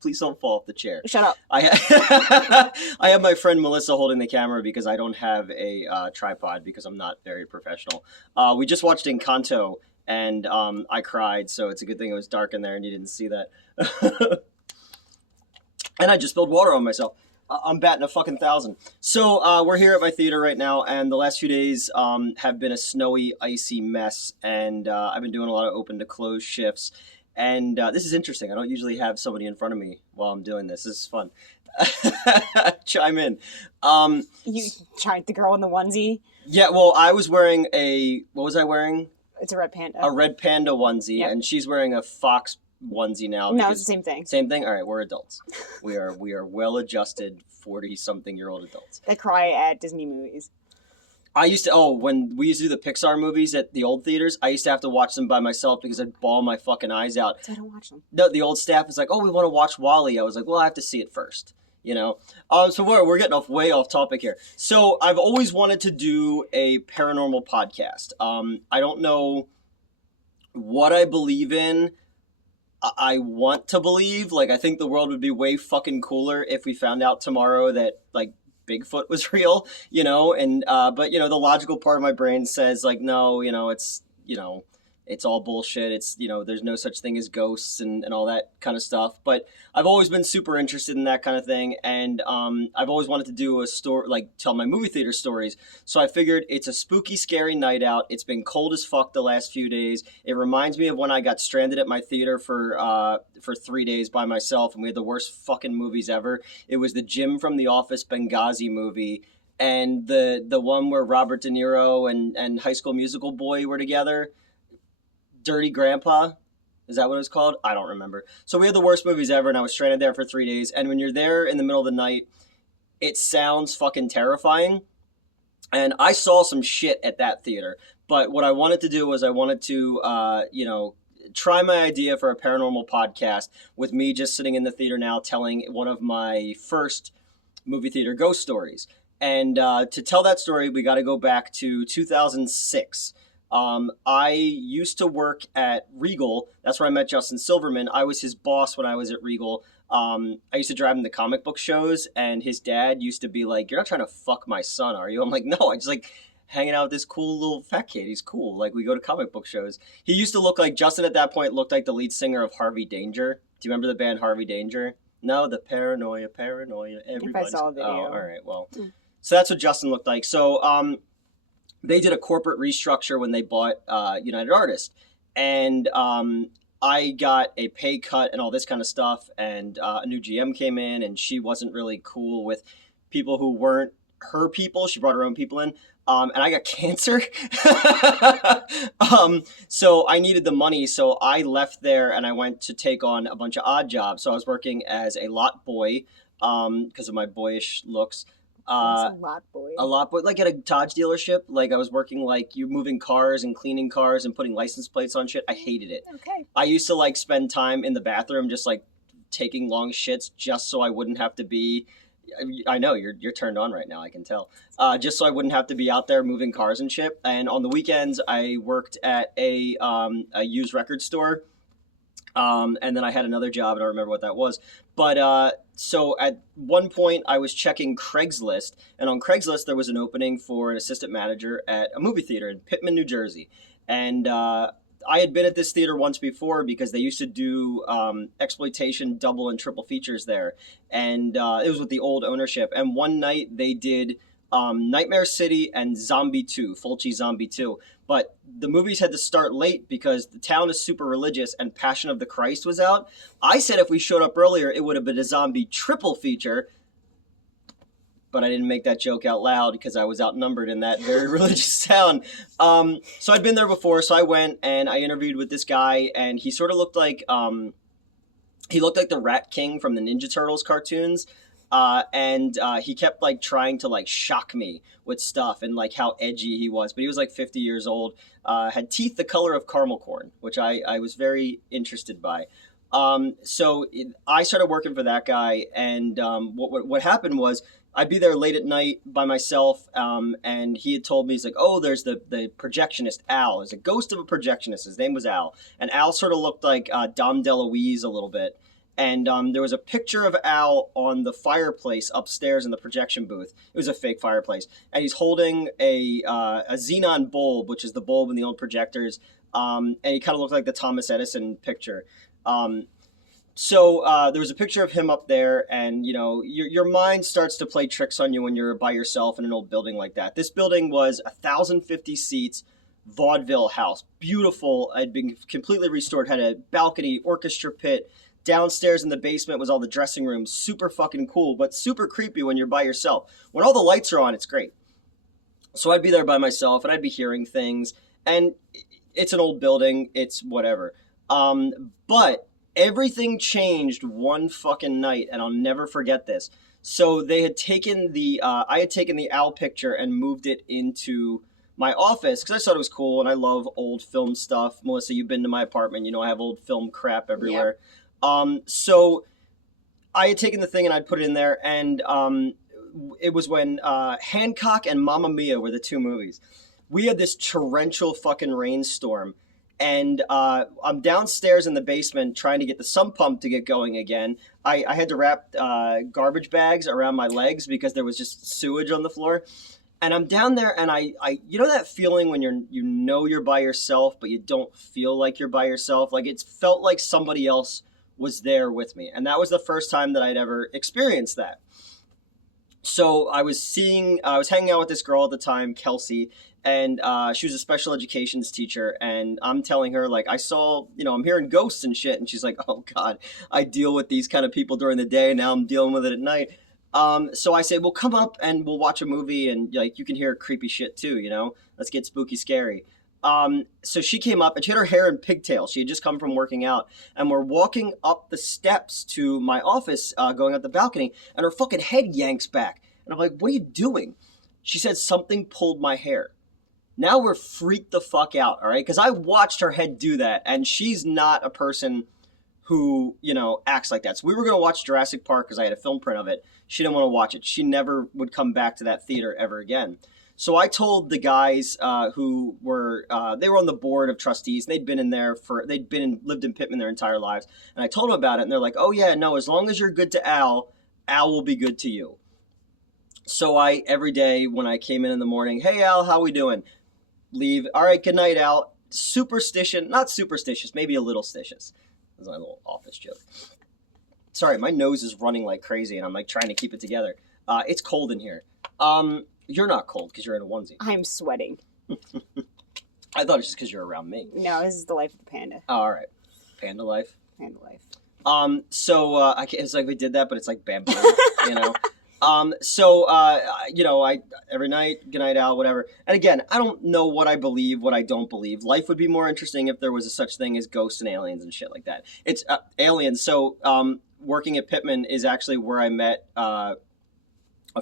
Please don't fall off the chair. Shut up. I have my friend Melissa holding the camera because I don't have a tripod because I'm not very professional. We just watched Encanto, and I cried, so it's a good thing it was dark in there and you didn't see that. And I just spilled water on myself. I'm batting a fucking 1,000. So we're here at my theater right now, and the last few days have been a snowy, icy mess, and I've been doing a lot of open to close shifts. And this is interesting. I don't usually have somebody in front of me while I'm doing this. This is fun. Chime in. You tried the girl in the onesie. Yeah, well, I was wearing what was I wearing? It's a red panda. A red panda onesie, Yep. and she's wearing a fox onesie now. No, it's the same thing. Same thing? All right, we're adults. We are well-adjusted 40-something-year-old adults. They cry at Disney movies. I used to, when we used to do the Pixar movies at the old theaters, I used to have to watch them by myself because I'd bawl my fucking eyes out. So I don't watch them. The old staff was like, oh, we want to watch WALL-E. I was like, well, I have to see it first, you know? So we're getting way off topic here. So I've always wanted to do a paranormal podcast. I don't know what I believe in. I want to believe, like, I think the world would be way fucking cooler if we found out tomorrow that, like, Bigfoot was real, you know, and, but, you know, the logical part of my brain says, like, no, you know, it's all bullshit. It's, you know, there's no such thing as ghosts and all that kind of stuff. But I've always been super interested in that kind of thing. And I've always wanted to do a story, like tell my movie theater stories. So I figured it's a spooky, scary night out. It's been cold as fuck the last few days. It reminds me of when I got stranded at my theater for 3 days by myself. And we had the worst fucking movies ever. It was the Jim from The Office Benghazi movie. And the one where Robert De Niro and High School Musical boy were together. Dirty Grandpa, is that what it was called? I don't remember. So we had the worst movies ever, and I was stranded there for 3 days. And when you're there in the middle of the night, it sounds fucking terrifying. And I saw some shit at that theater. But what I wanted to do was I wanted to, try my idea for a paranormal podcast with me just sitting in the theater now telling one of my first movie theater ghost stories. And to tell that story, we got to go back to 2006. I used to work at Regal. That's where I met Justin Silverman. I was his boss when I was at Regal. I used to drive him to comic book shows, and his dad used to be like, "You're not trying to fuck my son, are you?" I'm like, "No, I just like hanging out with this cool little fat kid. He's cool. Like, we go to comic book shows." He used to look like, Justin at that point looked like the lead singer of Harvey Danger. Do you remember the band Harvey Danger? No, the paranoia, everybody. I saw a video. Oh, all right, well. So that's what Justin looked like. So, they did a corporate restructure when they bought United Artists. And I got a pay cut and all this kind of stuff. And a new GM came in, and she wasn't really cool with people who weren't her people. She brought her own people in. And I got cancer. So I needed the money. So I left there and I went to take on a bunch of odd jobs. So I was working as a lot boy because of my boyish looks. A lot boy, like at a Dodge dealership. Like I was working like you moving cars and cleaning cars and putting license plates on shit. I hated it. Okay. I used to like spend time in the bathroom just like taking long shits just so I wouldn't have to be. I know you're turned on right now. I can tell. Just so I wouldn't have to be out there moving cars and shit. And on the weekends, I worked at a used record store. And then I had another job, and I don't remember what that was. But so at one point, I was checking Craigslist, and on Craigslist, there was an opening for an assistant manager at a movie theater in Pittman, New Jersey. And I had been at this theater once before because they used to do exploitation double and triple features there. And it was with the old ownership. And one night, they did Nightmare City and Zombie 2, Fulci Zombie 2. But the movies had to start late because the town is super religious and Passion of the Christ was out. I said if we showed up earlier, it would have been a zombie triple feature. But I didn't make that joke out loud because I was outnumbered in that very religious town. So I'd been there before, so I went and I interviewed with this guy, and he sort of looked like the Rat King from the Ninja Turtles cartoons. And he kept like trying to like shock me with stuff and like how edgy he was, but he was like 50 years old, had teeth the color of caramel corn, which I was very interested by. So I started working for that guy, and what happened was I'd be there late at night by myself, and he had told me, he's like, oh, there's the projectionist Al. There's a ghost of a projectionist. His name was Al, and Al sort of looked like Dom DeLuise a little bit. And there was a picture of Al on the fireplace upstairs in the projection booth. It was a fake fireplace, and he's holding a xenon bulb, which is the bulb in the old projectors. And he kind of looked like the Thomas Edison picture. So there was a picture of him up there, and your mind starts to play tricks on you when you're by yourself in an old building like that. This building was 1,050 seats, vaudeville house, beautiful. Had been completely restored, had a balcony, orchestra pit. Downstairs in the basement was all the dressing rooms. Super fucking cool, but super creepy when you're by yourself. When all the lights are on, it's great. So I'd be there by myself, and I'd be hearing things, and it's an old building. It's whatever. But everything changed one fucking night, and I'll never forget this. So they had taken I had taken the Al picture and moved it into my office because I thought it was cool, and I love old film stuff. Melissa, you've been to my apartment. I have old film crap everywhere. Yep. So I had taken the thing and I'd put it in there, and it was when Hancock and Mamma Mia were the two movies. We had this torrential fucking rainstorm, and I'm downstairs in the basement trying to get the sump pump to get going again. I had to wrap garbage bags around my legs because there was just sewage on the floor. And I'm down there, and I that feeling when you're by yourself, but you don't feel like you're by yourself. Like, it felt like somebody else was there with me. And that was the first time that I'd ever experienced that. So I was hanging out with this girl at the time, Kelsey, and she was a special educations teacher. And I'm telling her, like, I saw, I'm hearing ghosts and shit. And she's like, oh God, I deal with these kind of people during the day. Now I'm dealing with it at night. So I said, well, come up and we'll watch a movie, and like, you can hear creepy shit too, let's get spooky scary. So she came up and she had her hair in pigtails. She had just come from working out, and we're walking up the steps to my office, going up the balcony, and her fucking head yanks back. And I'm like, what are you doing? She said, something pulled my hair. Now we're freaked the fuck out. All right. Cause I watched her head do that, and she's not a person who, acts like that. So we were going to watch Jurassic Park because I had a film print of it. She didn't want to watch it. She never would come back to that theater ever again. So I told the guys who were, they were on the board of trustees. They'd lived in Pittman their entire lives. And I told them about it, and they're like, oh yeah, no, as long as you're good to Al will be good to you. So every day when I came in the morning, hey Al, how we doing? Leave. All right, good night, Al. Not superstitious, maybe a little stitious. That's my little office joke. Sorry, my nose is running like crazy, and I'm like trying to keep it together. It's cold in here. You're not cold because you're in a onesie. I'm sweating. I thought it was just because you're around me. No, this is the life of the panda. Oh, all right. Panda life? Panda life. So it's like we did that, but it's like bamboo, I every night, good night, Al, whatever. And again, I don't know what I believe, what I don't believe. Life would be more interesting if there was a such thing as ghosts and aliens and shit like that. It's aliens. So working at Pittman is actually where I met a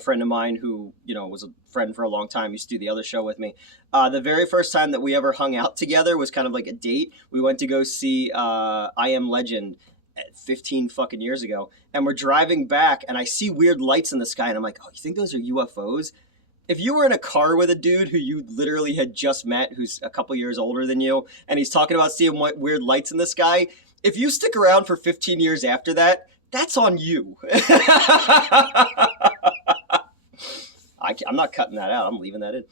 friend of mine who, was a friend for a long time, used to do the other show with me. The very first time that we ever hung out together was kind of like a date. We went to go see I Am Legend 15 fucking years ago, and we're driving back, and I see weird lights in the sky, and I'm like, oh, you think those are UFOs? If you were in a car with a dude who you literally had just met, who's a couple years older than you, and he's talking about seeing weird lights in the sky, if you stick around for 15 years after that, that's on you. I'm not cutting that out. I'm leaving that in.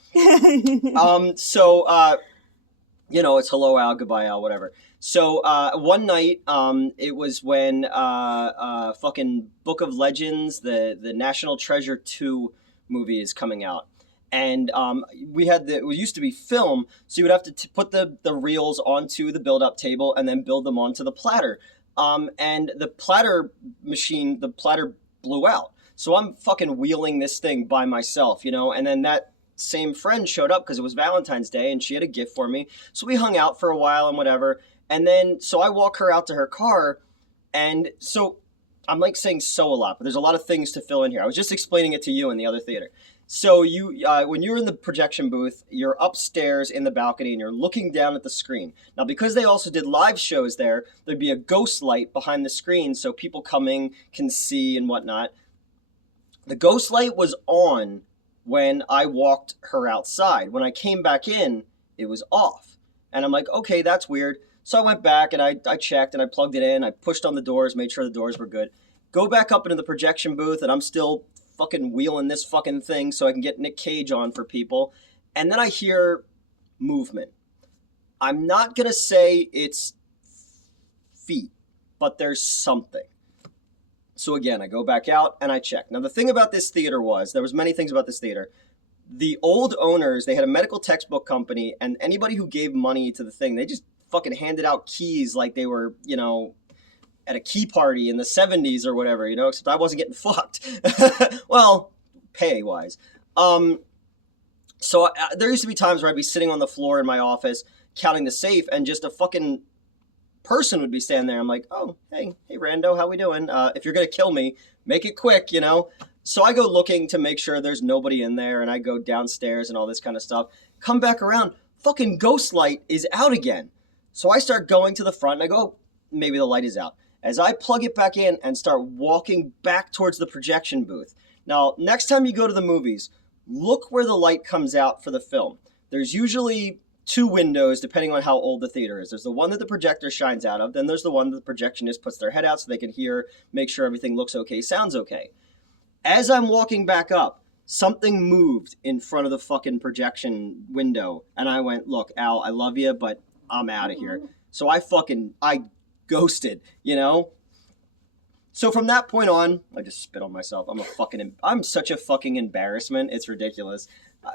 It's hello, Al, goodbye, Al, whatever. So one night, it was when fucking Book of Legends, the National Treasure 2 movie is coming out. And it used to be film, so you would have to put the reels onto the build-up table and then build them onto the platter. And the platter blew out. So I'm fucking wheeling this thing by myself, and then that same friend showed up because it was Valentine's Day and she had a gift for me. So we hung out for a while and whatever. And then, so I walk her out to her car, and so I'm like saying so a lot, but there's a lot of things to fill in here. I was just explaining it to you in the other theater. So when you're in the projection booth, you're upstairs in the balcony and you're looking down at the screen. Now, because they also did live shows there, there'd be a ghost light behind the screen so people coming can see and whatnot. The ghost light was on when I walked her outside. When I came back in, it was off. And I'm like, okay, that's weird. So I went back and I checked and I plugged it in. I pushed on the doors, made sure the doors were good. Go back up into the projection booth, and I'm still fucking wheeling this fucking thing so I can get Nick Cage on for people. And then I hear movement. I'm not going to say it's feet, but there's something. So again, I go back out and I check. Now the thing about this theater was, there was many things about this theater. The old owners, they had a medical textbook company, and anybody who gave money to the thing, they just fucking handed out keys like they were, you know, at a key party in the 70s or whatever, you know, except I wasn't getting fucked. Well, pay-wise. So there used to be times where I'd be sitting on the floor in my office counting the safe, and just a fucking person would be standing there. I'm like, oh, hey Rando, how we doing? If you're gonna kill me, make it quick, you know? So I go looking to make sure there's nobody in there, and I go downstairs and all this kind of stuff. Come back around, fucking ghost light is out again. So I start going to the front, and I go, maybe the light is out. As I plug it back in and start walking back towards the projection booth. Now, next time you go to the movies, look where the light comes out for the film. There's usually 2 windows, depending on how old the theater is. There's the one that the projector shines out of, then there's the one that the projectionist puts their head out so they can hear, make sure everything looks okay, sounds okay. As I'm walking back up, something moved in front of the fucking projection window, and I went, look, Al, I love you, but I'm out of here. So I ghosted, you know? So from that point on, I just spit on myself. I'm such a fucking embarrassment. It's ridiculous.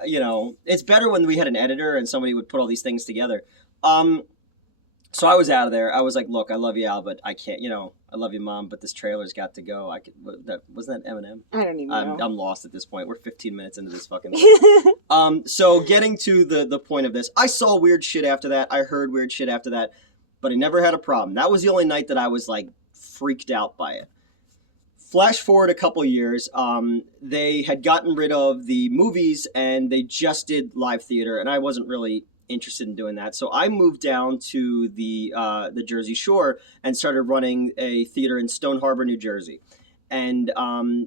You know, it's better when we had an editor and somebody would put all these things together. So I was out of there. I was like, look, I love you, Al, but I can't, you know, I love you, Mom, but this trailer's got to go. Wasn't that Eminem? I don't even know. I'm lost at this point. We're 15 minutes into this fucking thing. So getting to the point of this, I saw weird shit after that. I heard weird shit after that, but I never had a problem. That was the only night that I was like freaked out by it. Flash forward a couple years, they had gotten rid of the movies and they just did live theater, and I wasn't really interested in doing that. So I moved down to the Jersey Shore and started running a theater in Stone Harbor, New Jersey. And,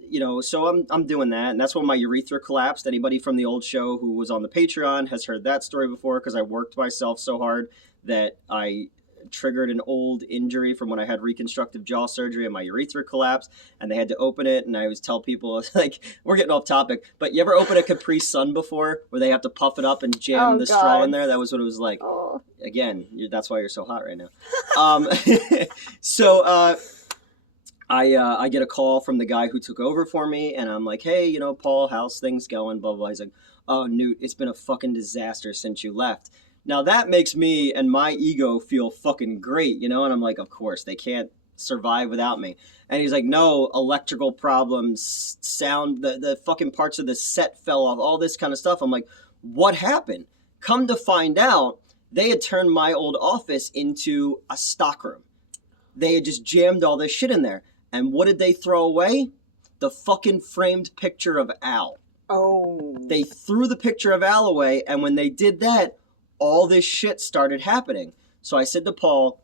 you know, so I'm doing that. And that's when my urethra collapsed. Anybody from the old show who was on the Patreon has heard that story before, because I worked myself so hard that I triggered an old injury from when I had reconstructive jaw surgery and my urethra collapsed, and they had to open it. And I always tell people, like, we're getting off topic, but you ever open a Capri Sun before where they have to puff it up and jam the straw in there? That was what it was like. Oh. Again, that's why you're so hot right now. So I get a call from the guy who took over for me, and I'm like, hey, you know, Paul, how's things going? Blah, blah, blah. He's like, oh, Newt, it's been a fucking disaster since you left. Now that makes me and my ego feel fucking great, you know? And I'm like, of course, they can't survive without me. And he's like, no, electrical problems, sound, the fucking parts of the set fell off, all this kind of stuff. I'm like, what happened? Come to find out, they had turned my old office into a stockroom. They had just jammed all this shit in there. And what did they throw away? The fucking framed picture of Al. Oh. They threw the picture of Al away, and when they did that, all this shit started happening. So I said to Paul,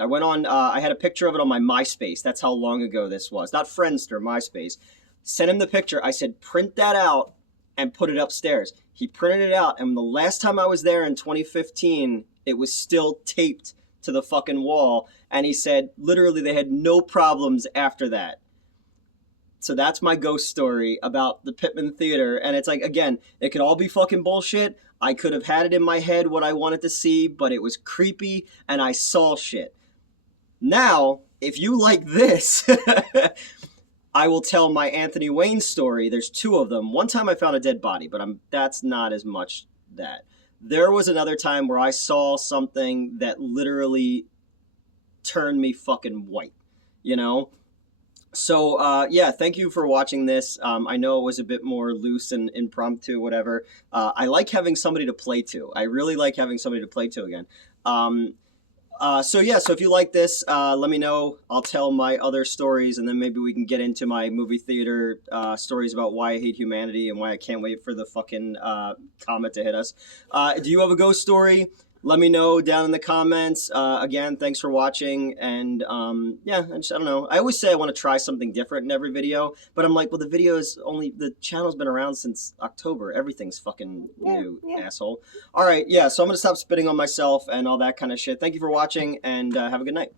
I went on, I had a picture of it on my MySpace. That's how long ago this was. Not Friendster, MySpace. Sent him the picture. I said, print that out and put it upstairs. He printed it out, and the last time I was there in 2015, it was still taped to the fucking wall. And he said, literally, they had no problems after that. So that's my ghost story about the Pittman Theater. And it's like, again, it could all be fucking bullshit. I could have had it in my head what I wanted to see, but it was creepy and I saw shit. Now, if you like this, I will tell my Anthony Wayne story. There's 2 of them. One time I found a dead body, but that's not as much that. There was another time where I saw something that literally turned me fucking white, you know? So, yeah, thank you for watching this. I know it was a bit more loose and impromptu, whatever. I like having somebody to play to. I really like having somebody to play to again. So if you like this, let me know. I'll tell my other stories, and then maybe we can get into my movie theater stories about why I hate humanity and why I can't wait for the fucking comet to hit us. Do you have a ghost story? Let me know down in the comments. Again, thanks for watching. And yeah, I don't know. I always say I want to try something different in every video, but I'm like, well, the channel's been around since October. Everything's fucking new, asshole. All right, yeah, so I'm going to stop spitting on myself and all that kind of shit. Thank you for watching, and have a good night.